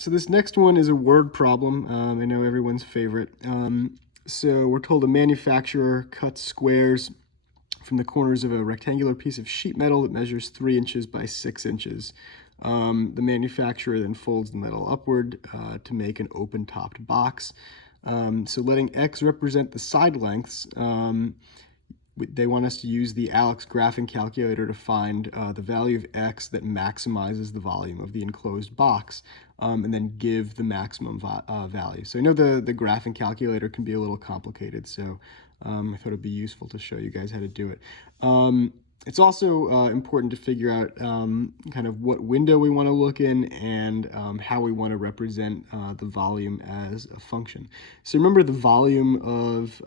So this next one is a word problem. I know everyone's favorite. So we're told a manufacturer cuts squares from the corners of a rectangular piece of sheet metal that measures 3 inches by 6 inches. The manufacturer then folds the metal upward to make an open-topped box. So letting X represent the side lengths, they want us to use the Aleks graphing calculator to find the value of X that maximizes the volume of the enclosed box, and then give the maximum value. So I know the graphing calculator can be a little complicated, so I thought it'd be useful to show you guys how to do it. It's also important to figure out kind of what window we want to look in and how we want to represent the volume as a function. So remember, the volume of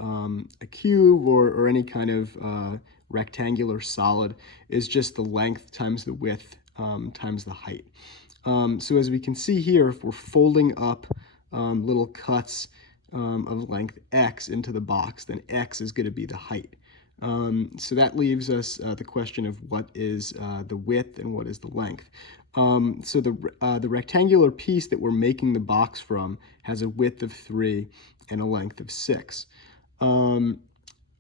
a cube or any kind of rectangular solid is just the length times the width times the height. So as we can see here, if we're folding up little cuts of length x into the box, then x is going to be the height. So that leaves us the question of what is the width and what is the length. So the rectangular piece that we're making the box from has a width of 3 and a length of 6.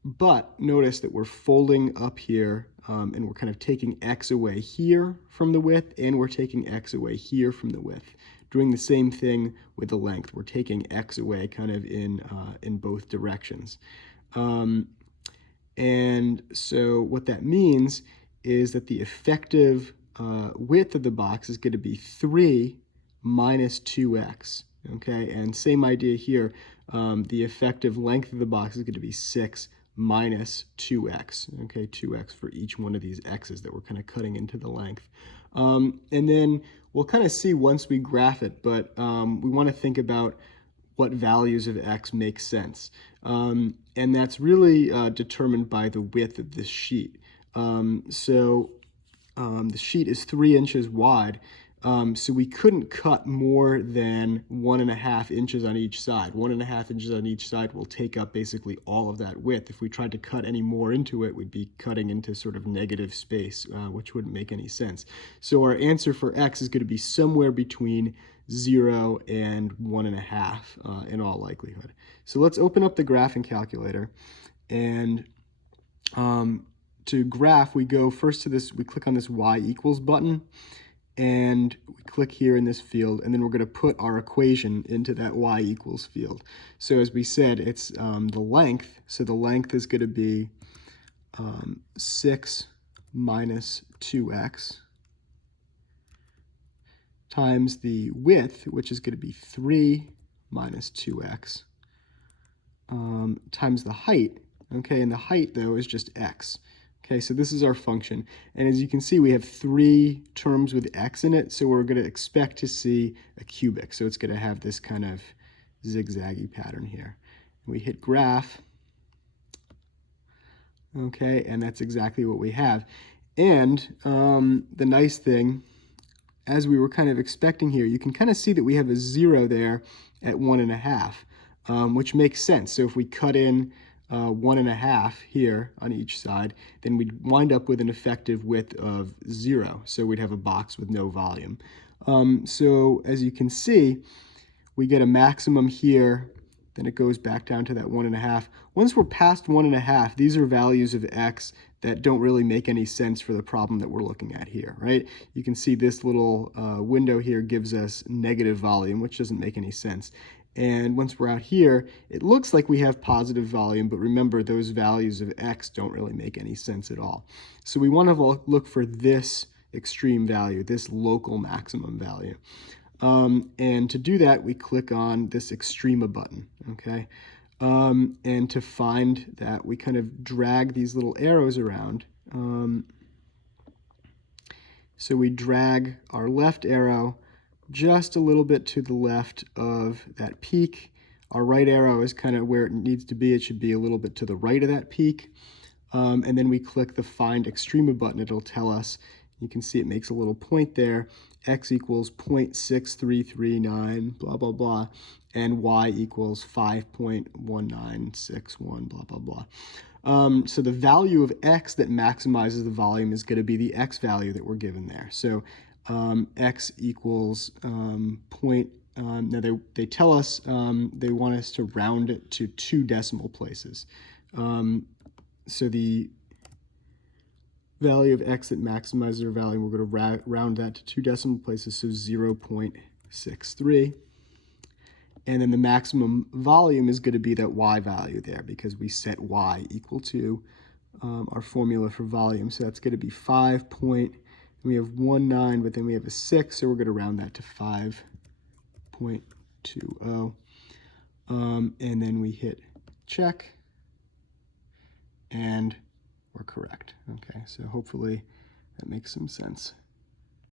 But notice that we're folding up here and we're kind of taking x away here from the width, and we're taking x away here from the width. Doing the same thing with the length. We're taking x away kind of in both directions. And so what that means is that the effective width of the box is going to be 3 minus 2x. Okay, and same idea here. The effective length of the box is going to be 6 minus 2x. Okay, 2x for each one of these x's that we're kind of cutting into the length. And then we'll kind of see once we graph it, but we want to think about what values of x make sense. And that's really determined by the width of this sheet. The sheet is 3 inches wide, so we couldn't cut more than 1.5 inches on each side. 1.5 inches on each side will take up basically all of that width. If we tried to cut any more into it, we'd be cutting into sort of negative space, which wouldn't make any sense. So our answer for x is going to be somewhere between 0 and 1.5 in all likelihood. So let's open up the graphing calculator, and to graph, we go first to this, we click on this y equals button, and we click here in this field, and then we're going to put our equation into that y equals field. So as we said, it's the length, so the length is going to be 6 minus 2x times the width, which is going to be 3 minus 2x, times the height. Okay, and the height, though, is just x. Okay, so this is our function. And as you can see, we have 3 terms with x in it, so we're going to expect to see a cubic. So it's going to have this kind of zigzaggy pattern here. We hit graph. Okay, and that's exactly what we have. And the nice thing, as we were kind of expecting here, you can kind of see that we have a 0 there at 1.5, which makes sense. So if we cut in 1.5 here on each side, then we'd wind up with an effective width of 0. So we'd have a box with no volume. So as you can see, we get a maximum here, then it goes back down to that 1.5. Once we're past 1.5, these are values of x that don't really make any sense for the problem that we're looking at here, right? You can see this little window here gives us negative volume, which doesn't make any sense. And once we're out here, it looks like we have positive volume, but remember, those values of x don't really make any sense at all. So we want to look for this extreme value, this local maximum value. And to do that, we click on this Extrema button, okay? And to find that, we kind of drag these little arrows around. So we drag our left arrow just a little bit to the left of that peak. Our right arrow is kind of where it needs to be. It should be a little bit to the right of that peak. And then we click the Find Extrema button. It'll tell us, you can see it makes a little point there, x equals 0.6339, blah, blah, blah, and y equals 5.1961, blah, blah, blah. So the value of x that maximizes the volume is going to be the x value that we're given there. So x equals Now they tell us they want us to round it to 2 decimal places. So the value of x that maximizes our value, we're going to round that to 2 decimal places, so 0.63. And then the maximum volume is going to be that y value there because we set y equal to our formula for volume. So that's going to be 5 point, we have 19, but then we have a 6, so we're going to round that to 5.20. And then we hit check, and we're correct. Okay, so hopefully that makes some sense.